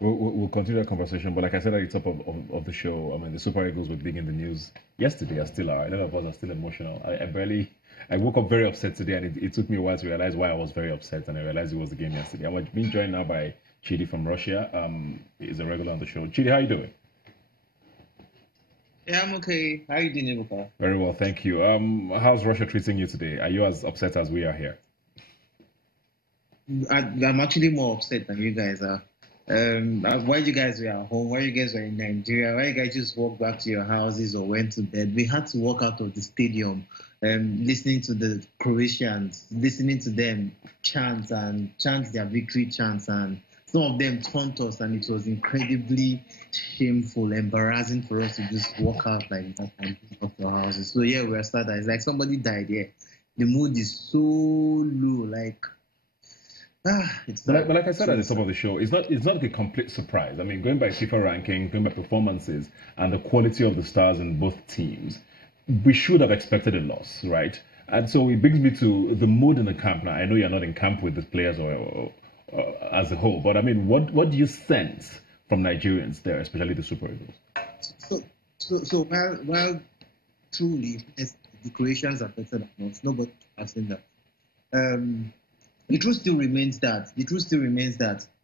We'll continue the conversation, but like I said at the top of the show, I mean, the Super Eagles were big in the news yesterday, I still are. A lot of us are still emotional. I woke up very upset today, and it took me a while to realize why I was very upset, and I realized it was the game yesterday. I'm being joined now by Chidi from Russia. He's a regular on the show. Chidi, how you doing? Yeah, I'm okay. How you doing, Ebuka? Very well, thank you. How's Russia treating you today? Are you as upset as we are here? I'm actually more upset than you guys are. While you guys were at home, while you guys were in Nigeria, why you guys just walked back to your houses or went to bed, we had to walk out of the stadium, listening to the Croatians, listening to them chant their victory chants, and some of them taunt us, and it was incredibly shameful, embarrassing for us to just walk out like that and go to our houses. So yeah, we're sad. It's like somebody died. Yeah, the mood is so low, like. It's sad. But like I said at So the top sad. of the show, it's not a complete surprise. I mean, going by FIFA ranking, going by performances, and the quality of the stars in both teams, we should have expected a loss, right? And so it brings me to the mood in the camp. Now, I know you're not in camp with the players or as a whole, but I mean, what do you sense from Nigerians there, especially the Super Eagles? So while truly the Croatians are better than us, nobody has seen that. Um, the truth still remains that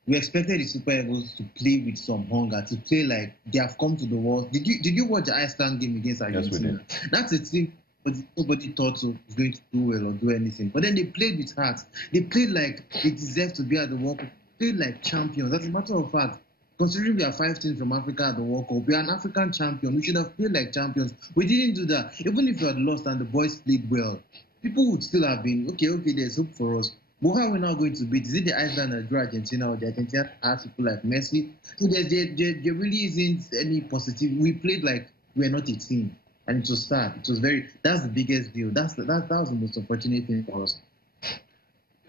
we expected the Super Eagles to play with some hunger, to play like they have come to the world. Did you watch the Iceland game against Yes, we did. Argentina? That's a team but nobody thought so was going to do well or do anything. But then they played with heart. They played like they deserve to be at the World Cup. They played like champions. As a matter of fact, considering we are five teams from Africa at the World Cup, we are an African champion. We should have played like champions. We didn't do that. Even if we had lost and the boys played well, people would still have been okay. There's hope for us. But how are we now going to beat? Is it the Iceland that drew Argentina or the Argentina has people like Messi? So there really isn't any positive. We played like we're not a team, and it was sad. It was very. That's the biggest deal. That was the most unfortunate thing for us.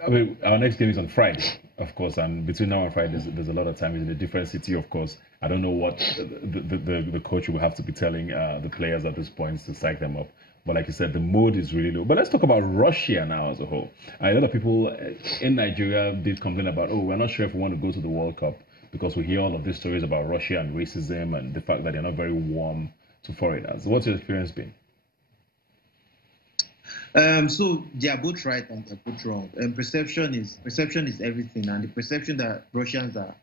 I mean, our next game is on Friday, of course, and between now and Friday, there's a lot of time. It's in a different city, of course. I don't know what the coach will have to be telling the players at this point to psych them up. But like you said, the mood is really low. But let's talk about Russia now as a whole. A lot of people in Nigeria did complain about, oh, we're not sure if we want to go to the World Cup because we hear all of these stories about Russia and racism and the fact that they're not very warm to foreigners. What's your experience been? So they are both right and they're both wrong. Perception is everything, and the perception that Russians are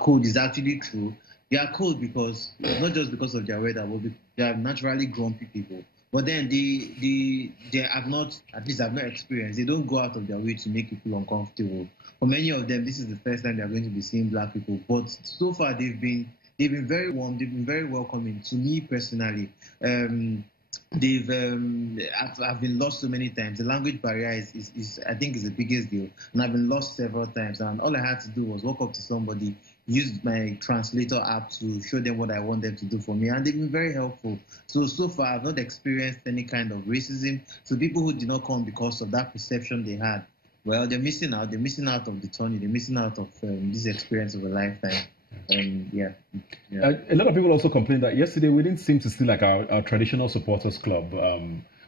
cold is actually true. They are cold because not just because of their weather, but they are naturally grumpy people. But then they have not, at least I've not experienced. They don't go out of their way to make you feel uncomfortable. For many of them, this is the first time they are going to be seeing black people. But so far, they've been very warm. They've been very welcoming to me personally. They've I've been lost so many times. The language barrier is I think is the biggest deal, and I've been lost several times. And all I had to do was walk up to somebody, use my translator app to show them what I want them to do for me, and they've been very helpful. So far, I've not experienced any kind of racism. So people who did not come because of that perception they had, well, they're missing out. They're missing out of the tourney. They're missing out of this experience of a lifetime. Yeah, yeah. A lot of people also complained that yesterday we didn't seem to see like our traditional supporters club.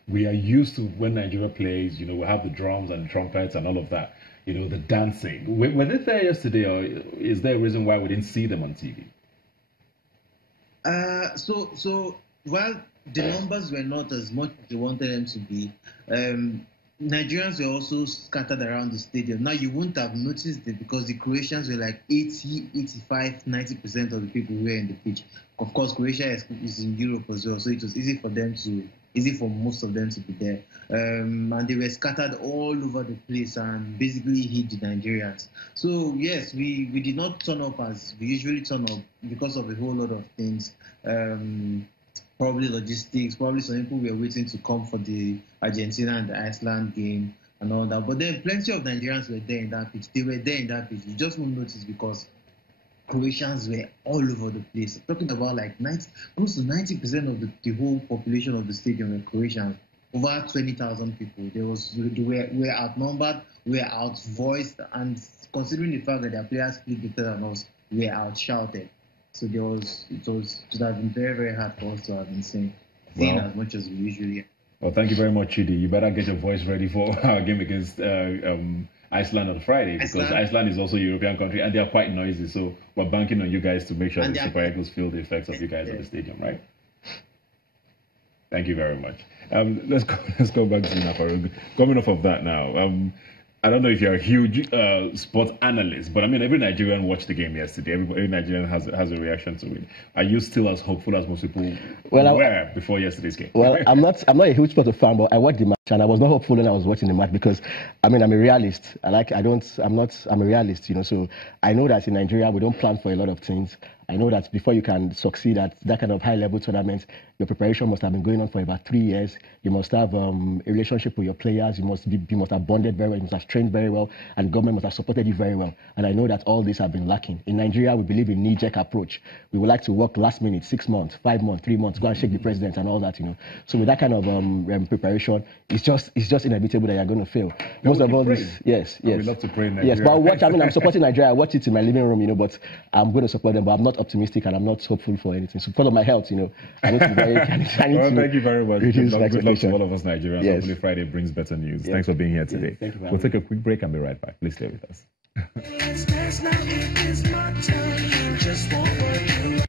We are used to when Nigeria plays, we have the drums and trumpets and all of that, the dancing. Were they there yesterday, or is there a reason why we didn't see them on TV? So while the numbers were not as much as they wanted them to be, Nigerians were also scattered around the stadium. Now, you wouldn't have noticed it because the Croatians were like 80, 85, 90% of the people who were in the pitch. Of course, Croatia is in Europe as well, so it was easy for most of them to be there. And they were scattered all over the place and basically hit the Nigerians. So, yes, we did not turn up as we usually turn up because of a whole lot of things. Probably logistics, probably some people were waiting to come for the Argentina and the Iceland game and all that. But then plenty of Nigerians were there in that pitch. They were there in that pitch. You just won't notice because Croatians were all over the place. Talking about like 90, close to 90% of the whole population of the stadium were Croatians. Over 20,000 people. Were outnumbered, were outvoiced, and considering the fact that their players played better than us, were outshouted. So it would have been very, very hard for us to have been seeing Well, as much as we usually. well, thank you very much, Chidi. You better get your voice ready for our game against Iceland on Friday, because Iceland is also a European country and they are quite noisy. So we're banking on you guys to make sure the Super Eagles feel the effects of you guys at the stadium, right? Thank you very much. Let's go back to Nafaru. Coming off of that now, I don't know if you're a huge sports analyst, but I mean, every Nigerian watched the game yesterday. Every Nigerian has a reaction to it. Are you still as hopeful as most people were before yesterday's game? Well, I'm not a huge sports fan, but I watched the match and I was not hopeful when I was watching the match because, I mean, I'm a realist. I'm a realist, you know. So I know that in Nigeria we don't plan for a lot of things. I know that before you can succeed at that kind of high-level tournament, your preparation must have been going on for about 3 years. You must have a relationship with your players. You must have bonded very well. You must have trained very well, and the government must have supported you very well. And I know that all these have been lacking. In Nigeria, we believe in knee-jerk approach. We would like to work last minute, 6 months, 5 months, 3 months, go and shake the president and all that, you know. So with that kind of preparation, it's just inevitable that you're going to fail. Most of all this, yes. We love to pray in Nigeria. Yes, but I'm supporting Nigeria. I watch it in my living room, you know, but I'm going to support them. But I'm not optimistic and I'm not hopeful for anything. So because of my health, you know, I need to be very. Thank you very much. Good luck to all of us Nigerians. Yes. Hopefully Friday brings better news. Yes. Thanks for being here today. Thank you. We'll take a quick break and be right back. Please stay with us.